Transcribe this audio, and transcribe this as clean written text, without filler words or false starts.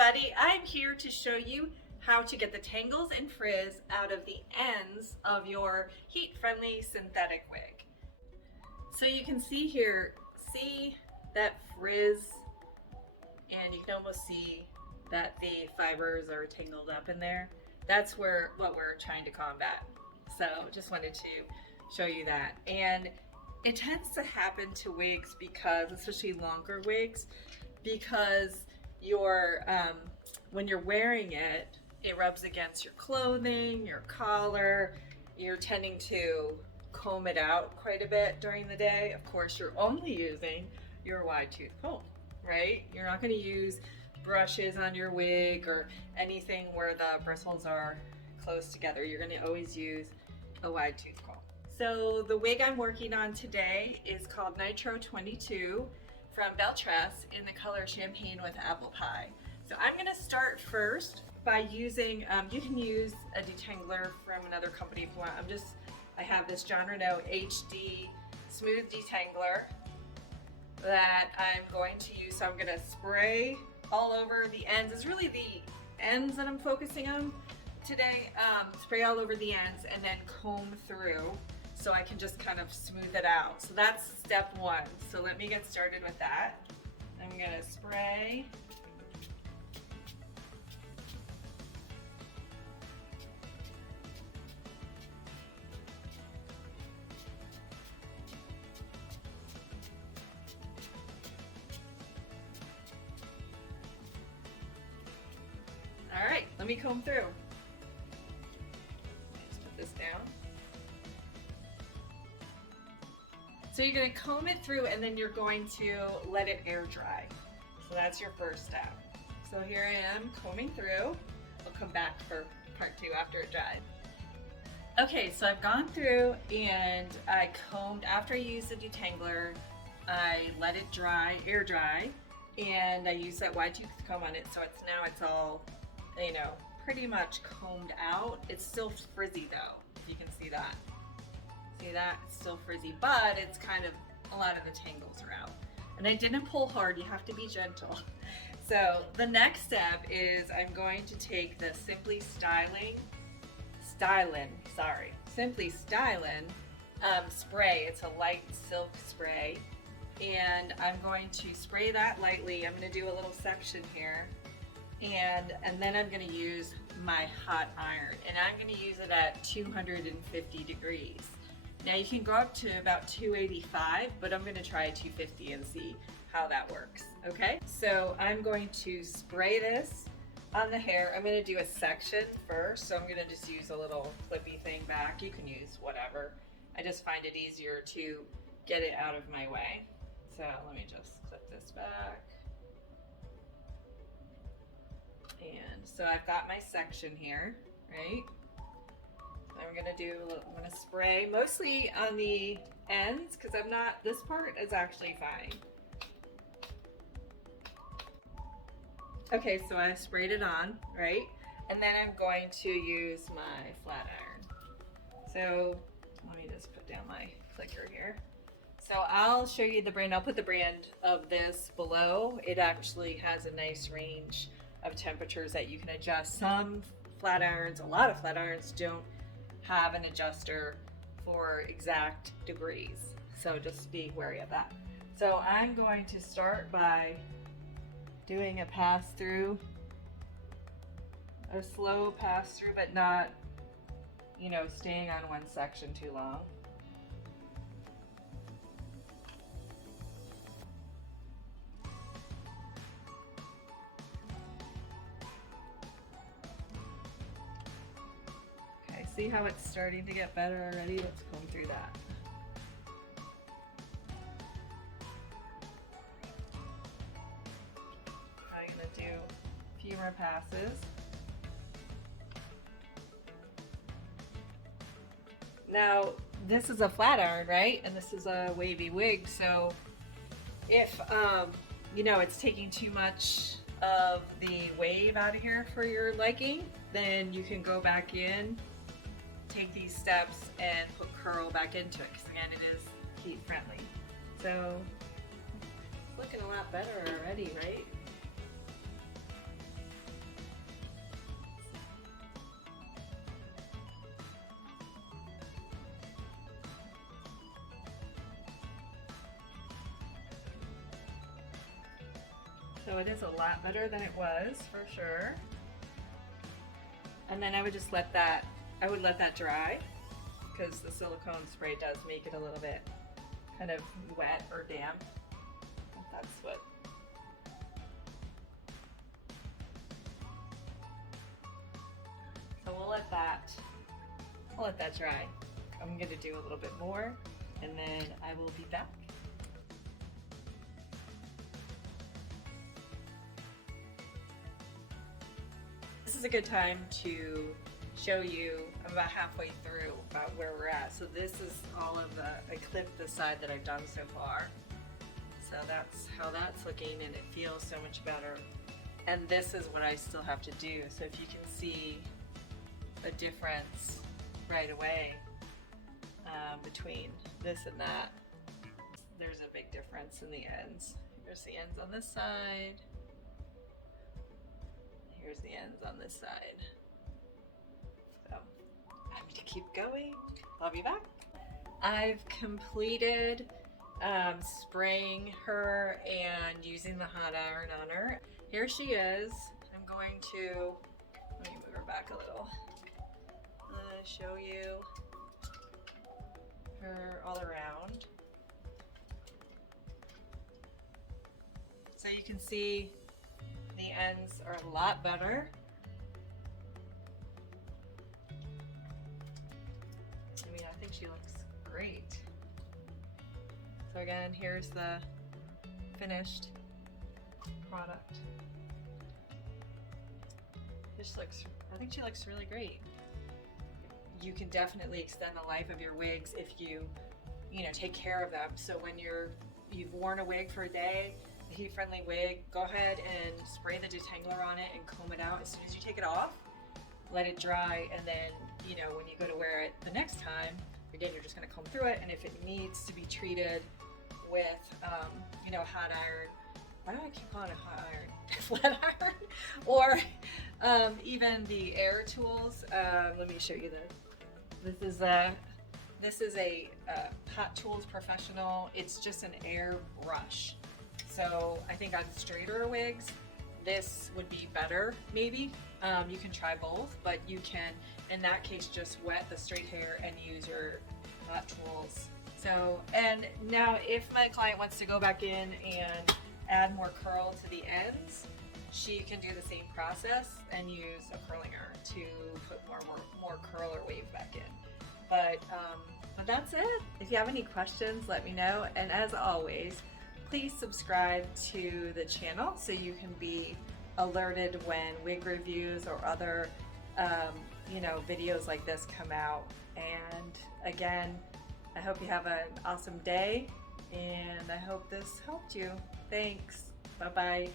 everybody, I'm here to show you how to get the tangles and frizz out of the ends of your heat-friendly synthetic wig. So you can see here, see that frizz, and you can almost see that the fibers are tangled up in there. That's what we're trying to combat. So just wanted to show you that. And it tends to happen to wigs because, especially longer wigs, because when you're wearing it, it rubs against your clothing, your collar. You're tending to comb it out quite a bit during the day. Of course, you're only using your wide tooth comb, right? You're not going to use brushes on your wig or anything where the bristles are close together. You're going to always use a wide tooth comb. So the wig I'm working on today is called Nitro 22 from Belle Tress in the color Champagne with Apple Pie. So I'm going to start first by using, you can use a detangler from another company if you want. I have this John Renault HD smooth detangler that I'm going to use. So I'm going to spray all over the ends. It's really the ends that I'm focusing on today. Spray all over the ends and then comb through so I can just kind of smooth it out. So that's step one. So let me get started with that. I'm going to spray. All right, let me comb through. Just put this down. So you're going to comb it through and then you're going to let it air dry. So that's your first step. So here I am combing through. I'll come back for part two after it dries. Okay, so I've gone through and I combed. After I used the detangler, I let it dry, air dry, and I used that wide tooth comb on it. So now it's all, you know, pretty much combed out. It's still frizzy though, if you can see that. See that? It's still frizzy, but it's kind of, a lot of the tangles are out. And I didn't pull hard, you have to be gentle. So the next step is I'm going to take the Simply Stylin spray. It's a light silk spray. And I'm going to spray that lightly. I'm going to do a little section here. And then I'm going to use my hot iron. And I'm going to use it at 250 degrees. Now you can go up to about 285, but I'm going to try 250 and see how that works, okay? So I'm going to spray this on the hair. I'm going to do a section first, so I'm going to just use a little clippy thing back. You can use whatever. I just find it easier to get it out of my way. So let me just clip this back. And so I've got my section here, right? I'm gonna spray mostly on the ends because this part is actually fine. Okay, so I sprayed it on, right? And then I'm going to use my flat iron. So let me just put down my clicker here. So I'll show you the brand. I'll put the brand of this below. It actually has a nice range of temperatures that you can adjust. Some flat irons, a lot of flat irons don't have an adjuster for exact degrees. So just be wary of that. So I'm going to start by doing a pass through, a slow pass through, but not, you know, staying on one section too long. See how it's starting to get better already? Let's comb through that. I'm going to do a few more passes. Now, this is a flat iron, right? And this is a wavy wig, so if, you know, it's taking too much of the wave out of here for your liking, then you can go back in, take these steps and put curl back into it, because again, it is heat friendly. So it's looking a lot better already, right? So it is a lot better than it was, for sure. And then I would just let that, dry, because the silicone spray does make it a little bit kind of wet or damp. That's what. So we'll let that dry. I'm gonna do a little bit more, and then I will be back. This is a good time to show you. I'm about halfway through about where we're at. So this is all of I clipped the side that I've done so far. So that's how that's looking, and it feels so much better. And this is what I still have to do. So if you can see a difference right away between this and that, there's a big difference in the ends. Here's the ends on this side. Here's the ends on this side. So I'm gonna keep going. I'll be back. I've completed spraying her and using the hot iron on her. Here she is. I'm going to, let me move her back a little. Show you her all around. So you can see the ends are a lot better. I mean, I think she looks great. So again, here's the finished product. I think she looks really great. You can definitely extend the life of your wigs if you take care of them. So when you've worn a wig for a day, a heat-friendly wig, go ahead and spray the detangler on it and comb it out as soon as you take it off. Let it dry, and then when you go to wear it the next time, again, you're just going to comb through it. And if it needs to be treated with hot iron, why do I keep calling it hot iron? Flat iron, or even the air tools. Let me show you this. This is a Hot Tools Professional. It's just an air brush. So I think on straighter wigs, this would be better, maybe. You can try both, but you can, in that case, just wet the straight hair and use your Hot Tools. So, and now if my client wants to go back in and add more curl to the ends, she can do the same process and use a curling iron to put more curl or wave back in. But that's it. If you have any questions, let me know. And as always, please subscribe to the channel so you can be alerted when wig reviews or other videos like this come out. And again, I hope you have an awesome day, and I hope this helped you. Thanks. Bye-bye.